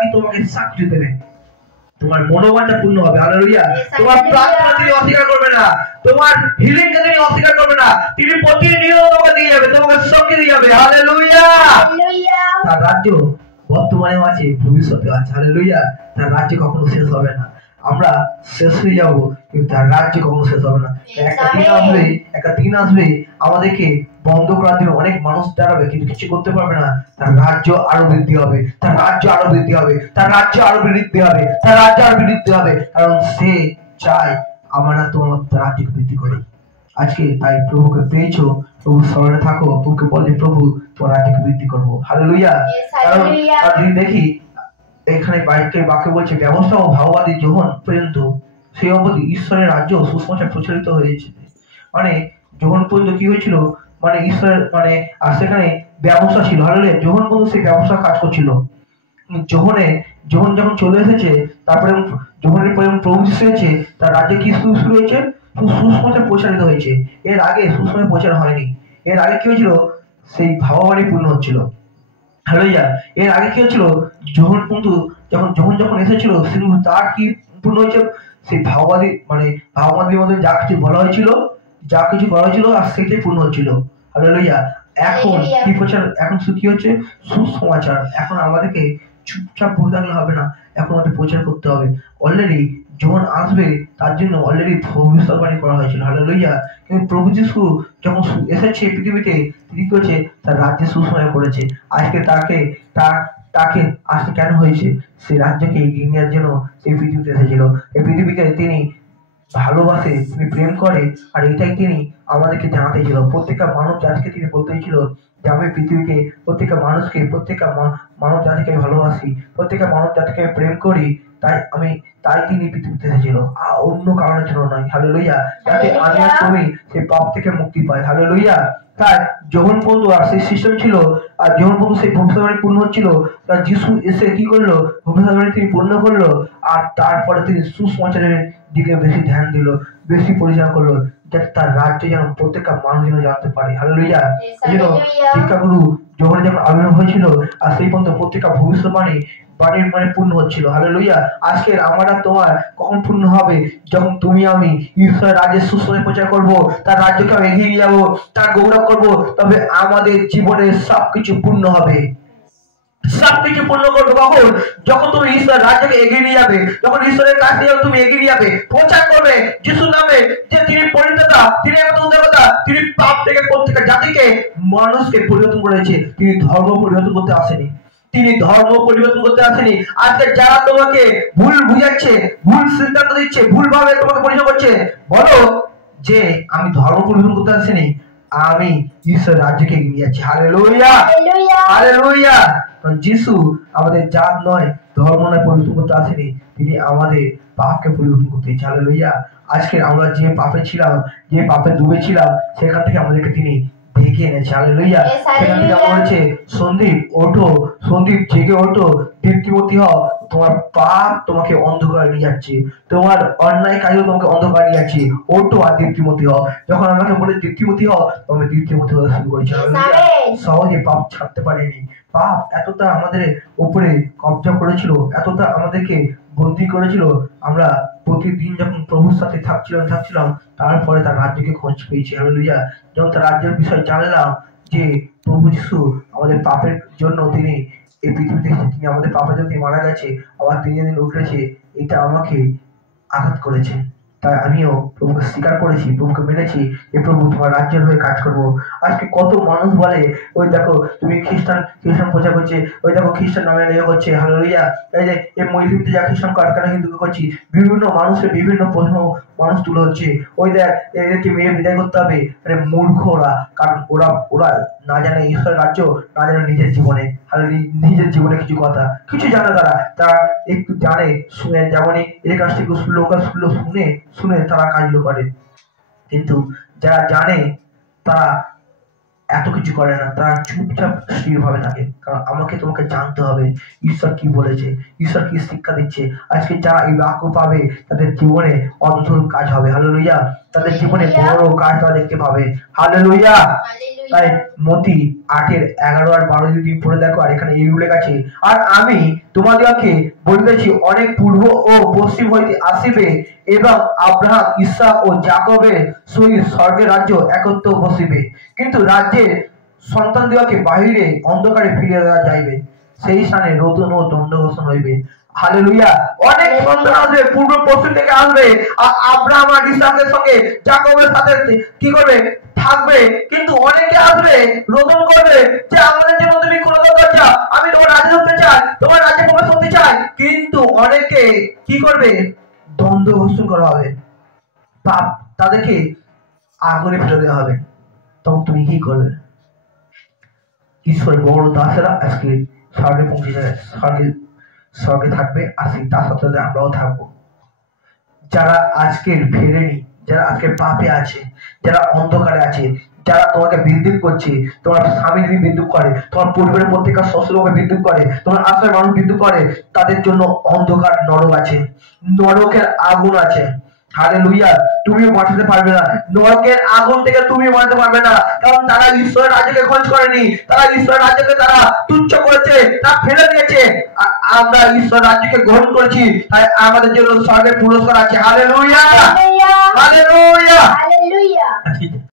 কি তোমাকে সাক্ষী দেবে, তোমার মনোবাঞ্ছা পূর্ণ হবে। হালেলুয়া। তোমার প্রার্থনা তিনি অস্বীকার করবে না, তোমার হিলিং কে তিনি অস্বীকার করবে না, তিনি প্রতিনিয়ত তোমাকে দিয়ে যাবে, তোমাকে শক্তি দিয়ে যাবে। হালেলুয়া। তার রাজ্য বর্তমানেও আছে, ভবিষ্যতে আছে। হালেলুয়া। তার রাজ্য কখনো শেষ হবে না। আমরা শেষ হয়ে যাবো, কিন্তু তার রাজ্য কখনো শেষ হবে না। একটা দিন আসবে আমাদেরকে বন্ধ করার জন্য অনেক মানুষ দাঁড়াবে, কিন্তু কিছু করতে পারবে না। তার রাজ্য আরো বৃদ্ধি হবে, তার রাজ্য আরো বৃদ্ধি হবে, তার রাজ্য আরো বৃদ্ধি হবে, তার রাজ্য আরো বৃদ্ধি হবে, কারণ সে চায় আমরা তোমার রাজ্য বৃদ্ধি করি। আজকে তাই প্রভুকে পেয়েছো, প্রভু স্মরণে থাকো, প্রভুকে বলে প্রভু তোমার রাজ্যকে বৃদ্ধি করবো। হালেলুয়া। কারণ যদি দেখি এখানে বাইকে বাক্য বলছে ব্যবস্থা ও ভাববাদী যোহন পর্যন্ত সেই অবধি ঈশ্বরের রাজ্য সুসমাচার প্রচলিত হয়েছে। মানে যোহন পর্যন্ত কি হয়েছিল, মানে ঈশ্বরের মানে আর সেখানে ব্যবস্থা ছিল। হালেলুয়া। যোহন পর্যন্ত সেই ব্যবস্থা কাজ করছিল। যোহন যখন চলে এসেছে, তারপরে যোহনের পরে প্রভু এসেছে, তার রাজ্যে কি শুরু হয়েছে, সুসমাচার প্রচারিত হয়েছে। এর আগে সুসমাচার প্রচার হয়নি। এর আগে কি হয়েছিল, সেই ভাবাবাণী পূর্ণ হচ্ছিল। হালেলুয়া। এর আগে কি হচ্ছিল, যোহন যখন এসেছিল তার কি পূর্ণ হয়েছে, সেই ভাববাদী মানে ভাববাদীর মধ্যে যা কিছু বলা হয়েছিল, যা কিছু করা হয়েছিল, আর সেটাই পূর্ণ হচ্ছিল। হালেলুয়া। এখন কি প্রচার, এখন কি হচ্ছে, সুসমাচার। এখন আমাদেরকে চুপচাপ বসে থাকলে হবে না, এখন আমাদের প্রচার করতে হবে। অলরেডি যখন আসবে তার জন্য অলরেডি ভবিষ্যৎবাণী করা হয়েছিল। হালেলুয়া। কিন্তু প্রভু যিশু যখন এসেছে পৃথিবীতে, তিনি কি করেছে, তার রাজ্যে সুসমাচার করেছে। আজকে তাকে আসতে কেন হয়েছে, সেই রাজ্যকে এগিয়ে নেওয়ার জন্য সেই পৃথিবীতে এসেছিল। এই পৃথিবীকে তিনি ভালোবাসে, তিনি প্রেম করে, আর এটাই তিনি আমাদেরকে জানাতে ছিল। প্রত্যেকটা মানব জাতিকে তিনি বলতেই ছিল যে আমি পৃথিবীকে প্রত্যেকটা মানুষকে, প্রত্যেকটা মানব জাতিকে ভালোবাসি, প্রত্যেকটা মানব জাতিকে প্রেম করি। তাই তিনি পৃথিবীতে এসেছিল, অন্য কারণের জন্য নয়। হালেলুয়া। যাতে আমি আর তুমি সেই পাপ থেকে মুক্তি পাই। হালেলুয়া। তাই যখন পর্যন্ত সেই সিস্টেম ছিল, আর যখন পর্যন্ত সেই ভবিষ্যৎবাণী পূর্ণ হচ্ছিল, তার যিশু এসে কি করলো, ভবিষ্যৎবাণী তিনি পূর্ণ করলো, আর তারপরে তিনি সুসমাচারের দিকে বেশি ধ্যান দিল, বেশি পরিচালনা করলো, যাতে তার রাজ্যে যেন প্রত্যেকটা মানুষ যেন জানতে পারে। হালেলুয়া। এই জন্য শিক্ষাগুরু যখন আবির্ভাব হয়েছিল, আর সেই পর্যন্ত প্রত্যেকটা ভবিষ্যৎবাণী মানে পূর্ণ হচ্ছিল। হালেলুয়া। আজকে আমার তোমার কখন পূর্ণ হবে, যখন তুমি আমি ঈশ্বরের রাজ্যের সুসমাচার প্রচার করবো, তার রাজ্যকে আমি এগিয়ে নিয়ে যাবো, তার গৌরব করবো, তবে আমাদের জীবনে সবকিছু পূর্ণ হবে। সবকিছু পূর্ণ করবে কখন, যখন তুমি ঈশ্বরের রাজ্যকে এগিয়ে নিয়ে যাবে, যখন ঈশ্বরের কাছে তুমি এগিয়ে নিয়ে যাবে, প্রচার করবে যিশুর নামে যে তিনি পরিত্রাতা, তিনি একমাত্র দেবতা, তিনি পাপ থেকে প্রত্যেকটা জাতিকে মানুষকে পরিবর্তন করেছে। তিনি ধর্ম পরিবর্তন করতে আসেনি, তিনি ধর্ম পরিবর্তন করতে আসেনি। আজকে যারা তোমাকে ভুল বুঝাচ্ছে, ভুল সিদ্ধান্ত দিচ্ছে, ভুল ভাবে তোমাকে পরিচয় করছে, বলো যে আমি ধর্ম পরিবর্তন করতে আসিনি, আমি ঈশ্বরের রাজ্যকে এগিয়ে যাচ্ছি। হালেলুয়া। হালেলুয়া। যিশু আমাদের জাত নয়, ধর্ম নয় পরিবর্তন করতে আসেনি, তিনি আমাদের পাপকে পরিবর্তন করতে এসেছে। হালেলুয়া। আজকে আমরা যে পাপে ছিলাম, যে পাপে ডুবেছিলাম, সেখান থেকে আমাদেরকে তিনি ডেকে এনেছে। হালেলুয়া। সেখান থেকে বলেছে সন্দীপ ওঠো, সন্দীপ জেগে ওঠো, দীপ্তিমতী হও, তোমার পাপ তোমাকে অন্ধকারে নিয়ে যাচ্ছে, তোমার অন্যায় কাজও তোমাকে অন্ধকারে নিয়ে যাচ্ছে, ওঠো আর দীপ্তিমতী হও। যখন আমাকে বলে দীপ্তিমতী হও, তবে দীপ্তিমতী হতে শুরু করেছি। সহজে পাপ ছাড়তে পারিনি। পাপ এতটা আমাদের উপরে কব্জা করেছিল, এতটা আমাদেরকে বন্দী করেছিল, আমরা প্রতিদিন যখন প্রভুর সাথে থাকছিলাম, তারপরে তার রাজ্যকে খোঁজ পেয়েছি। হালেলুয়া। যখন তার রাজ্যের বিষয় জানলাম যে প্রভু যিশু আমাদের পাপের জন্য তিনি এই পৃথিবীতে, তিনি আমাদের পাপের জন্য তিনি মারা গেছে, আবার তিনি দিন উঠেছে, এটা আমাকে আঘাত করেছে। তাই আমিও প্রভুকে স্বীকার করেছি, প্রভুকে মেনেছি যে প্রভু তোমার রাজ্যের হয়ে কাজ করবো। আজকে কত মানুষ বলে ওই দেখো তুমি খ্রিস্টান প্রচার করছে, ওই দেখো খ্রিস্টান নামে ইয়ে করছে। হালেলুয়া। এই যে এই মহিলাতে যা খ্রিস্টান কারখানা হিন্দু করছি, বিভিন্ন মানুষের বিভিন্ন প্রশ্ন মানুষ তুলে হচ্ছে, ওই দেখ এদেরকে মেরে বিদায় করতে হবে। আরে মূর্খ ওরা, কারণ ওরা না জানে ঈশ্বরের রাজ্য, না জানে নিজের জীবনে, নিজের জীবনে কিছু জানে, তারা একটু জানে শুনে, যেমনই এর কাছ থেকে শুনে তারা কাজগুলো করে। কিন্তু যারা জানে তারা এত কিছু করে না, তারা চুপচাপ স্থির ভাবে থাকে। কারণ আমাকে তোমাকে জানতে হবে ঈশ্বর কি বলেছে, ঈশ্বর কি শিক্ষা দিচ্ছে। আজকে যারা এই বাক্য পাবে তাদের জীবনে অদ্ভুত কাজ হবে। হালেলুয়া। তাদের জীবনে বড় কাজ তারা দেখতে পাবে। হালেলুয়া। তাই মতি 8:11 আর 12 যদি পড়ে দেখো, আর এখানে এইগুলো লেখা, আর আমি তোমাদেরকে বলিতেছি, অনেক পূর্ব ও পশ্চিম হইতে আসিবে এবং আব্রাহাম, ইসহাক ও যাকবের সহিত স্বর্গের রাজ্য একত্র বসিবে, কিন্তু রাজ্যের সন্তানদিগকে বাহিরে অন্ধকারে ফিরিয়ে দেওয়া যাইবে, সেই স্থানে রোদন ও দণ্ডঘোষণ হইবে। হালেলুয়া। অনেক সন্তান আসবে, পূর্ব পশ্চিম থেকে আসবে, আর আব্রাহাম আর ইসহাকের সঙ্গে যাকবের সাথে কি করবে, থাকবে, কিন্তু অনেকে আসবে, রোদন করবে যে আমাদের জন্য তুমি কোনো দরকার চাও, আমি তোমার রাজ্যে ঢুকতে চাই, তোমার রাজ্যে প্রবেশ করতে চাই, কিন্তু অনেকে কি করবে, দ্বন্দ্ব ঘোষণ করা হবে, পাপ তাদেরকে আগুনে ফেলে দেওয়া হবে। তখন তুমি কি করবে? ঈশ্বরের বড় দাসেরা আজকে স্বর্গে পৌঁছে যায়, স্বর্গে থাকবে, আর সেই তার সাথে আমরাও থাকবো। যারা আজকের ফেরেনি, যারা আজকে পাপে আছে, যারা অন্ধকারে আছে, যারা তোমাকে বিদ্রুপ করছে, তোমার স্বামী যদি বিদ্রুপ করে, তোমার পরিবারের প্রত্যেকটা শ্বশুরকে বিদ্রুপ করে, তোমার আশ্রয় মানুষ বিদ্রুপ করে, তাদের জন্য অন্ধকার নরক আছে, নরকের আগুন আছে। হালেলুয়া। তুমিও বাঁচাতে পারবে না, নরকের আগুন থেকে তুমি বাঁচাতে পারবে না, কারণ তারা ঈশ্বরের রাজ্যকে খোঁজ করেনি, তারা ঈশ্বরের রাজ্যকে তারা তুচ্ছ করেছে, তা ফেলে দিয়েছে। আর আমরা ঈশ্বর রাজ্যকে গ্রহণ করেছি, তাই আমাদের জন্য স্বর্গের পুরস্কার আছে। Hallelujah, hallelujah, hallelujah.